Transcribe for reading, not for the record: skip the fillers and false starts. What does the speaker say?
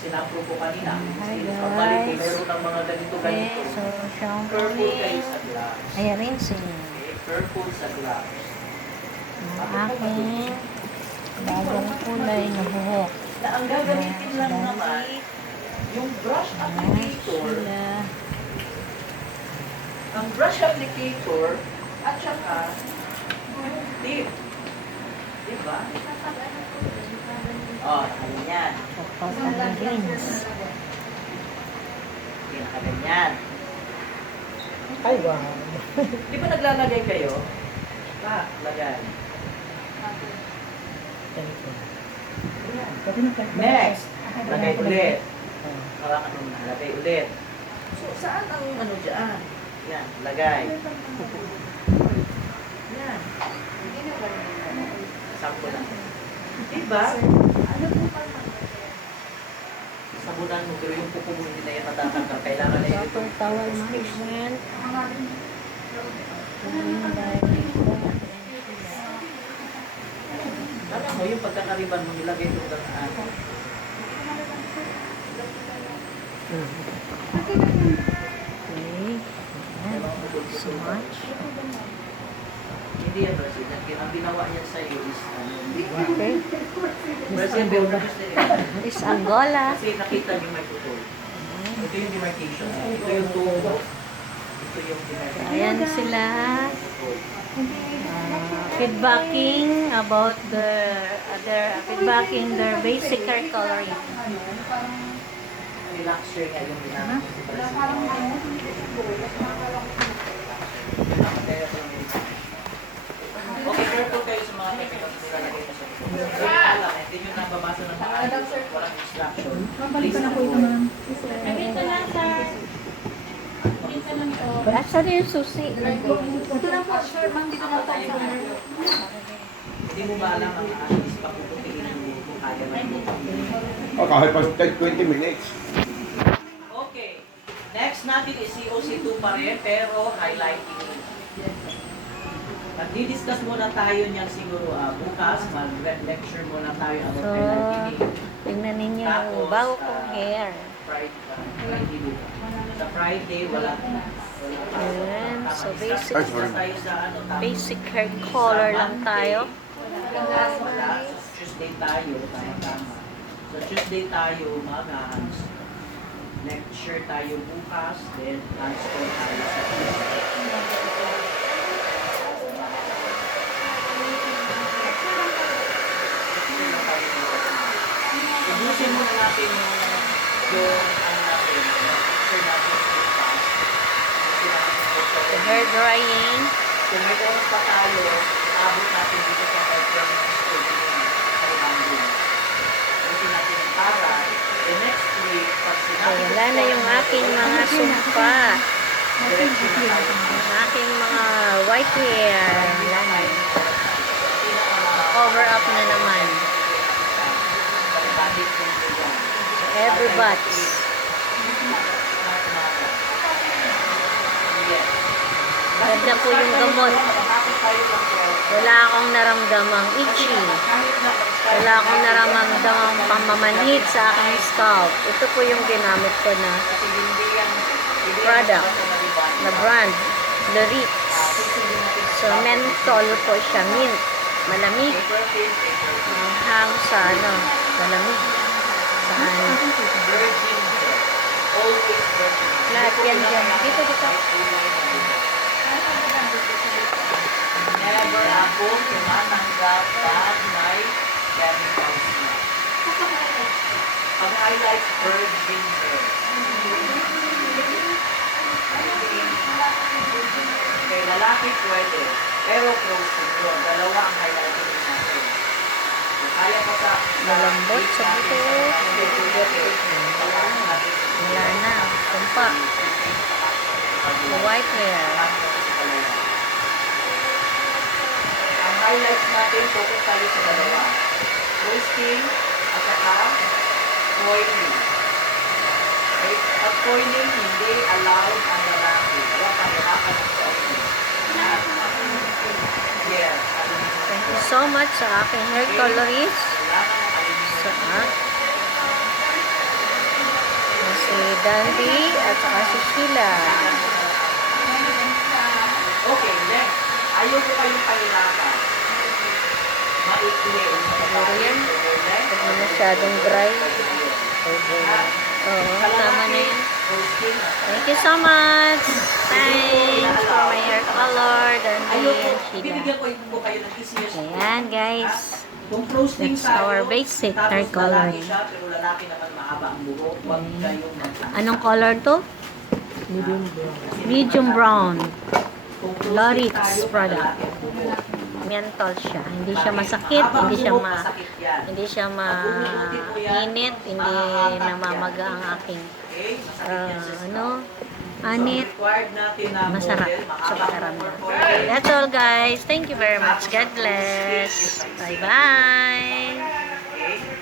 sinapro ko kanina. Hi Balik ko, guys. meron ng mga ganito. Okay, so Purple kayo shampoo. sa gloves. I-rinsing. Okay, purple sa gloves. Ang aking bagong kulay na buhok. Na ang gagamitin lang naman, yung brush applicator, Sila. ang brush applicator, at saka yung tip. Diba? Oh, ganyan. Tapos ang rinse. Ganyan. Ay, wow. Di ba naglalagay kayo? Lagay. Next, lagay ulit. Hawakan mo na, lagay ulit. So, saan ang ano dyan? Yan, lagay. Yan. Sampo lang. Diba? Sabunan mo, pero yung kuko mo hindi na yan matatanggal. Kailangan na yun. Proper towel management. Alam mo, yung pagkakariban mo, nilagay ito ng ano. Okay. So much. Hindi yan, President. Ang ginawa niya sa iyo is, Okay. President, Is Angola. kasi nakita niyo may putol. Ito yung demarcation. Ito yung tubo. Ito yung demarcation. Ayan sila. Feedbacking about feedbacking their basic hair coloring. Relaxer nga yung ginagawa. Okay, careful kayo sa mga chemicals na nilalagay mo sa ito. Kaya lang, hindi nyo nababasa ng mga walang instruction. Mabalik ka na po ito, ma'am. Asa rin yung susi? Ito na po, sir. Ma'am, dito na po, sir. Hindi mo ba alam ang alis pa puputingin mo kung kaya mo? Oh, kahit pa 20 minutes. Okay. Next natin is COC2 pa rin, pero highlighting. Mag-discuss muna tayo niyan siguro bukas. Mag-lecture muna tayo about So, highlighting. tingnan ninyo yung bago kong hair. Friday, diba? Sa Friday, wala. Ayan. So, basic, Ay, sorry. Tayo sa ano, basic hair color lang tayo. Wala. Sa Tuesday tayo, tama. Sa Tuesday tayo, mag-hands. Lecture tayo bukas, then hands on tayo sa Tuesday. Ibusin muna natin yung ano natin, lecture natin sa bukas. The hair drying. Kung may oras pa tayo, abot natin dito sa performance studio sa Rwanda. Buti natin ang para. The next week, pag So, sinabi wala na yung aking mga sumpa. diretso na tayo. Yung aking mga white hair. Wala na. Cover up na naman. Every batch. Ganda po yung gamot. Wala akong naramdamang itchy. Wala akong naramdamang pamamanhid sa aking scalp. Ito po yung ginamit ko na product, na brand, Loritz. So, menthol po siya, mint. Malamig. Hang sa ano, malamig. Saan? Lahat yan dyan. Dito, dito. Never ako tumatanggap pag may chemicals na. Pag-highlight virgin hair. Kay lalaki pwede, pero close to yun. Dalawa ang highlighting natin. Kung kaya pa sa Malambot sa buto. Wala na. Tumpa. The white hair. Ang highlights natin, focus tayo sa dalawa. Twisting at saka coiling. Okay? Pag coiling, hindi allowed ang lalaki. Kaya pahirapan ang coiling. Yes. Thank you so much sa aking hair colorist. Kailangan ng aluminium. Sa Dandy at saka si Sheila. Okay, next. Ayaw ko kayong pahirapan. Maikli. Siguro yan. Next. Huwag na masyadong dry. Oo, tama na yan. Thank you so much. Thanks for my hair color, Dandy Ayaw ko, and Sheila. bibigyan ko kayo ng easiest. Ayan, guys. Kung close din That's our tayo, basic tapos hair color. lalaki siya, pero lalaki naman mahaba ang buhok. Huwag kayong magkakasya. Anong color to? Medium brown. Kung close din Loritz tayo, product. lalaki ang buhok. Menthol siya. Hindi siya masakit, Mahaba ang hindi siya buhok, masakit yan. hindi siya mainit, hindi namamaga ang aking Okay? Masakit yan sa scalp. anit, So, required natin na masarap model, sa mahaba ang pakiramdam. buhok. That's all, guys. Thank you very much. God bless. Bye-bye. Okay?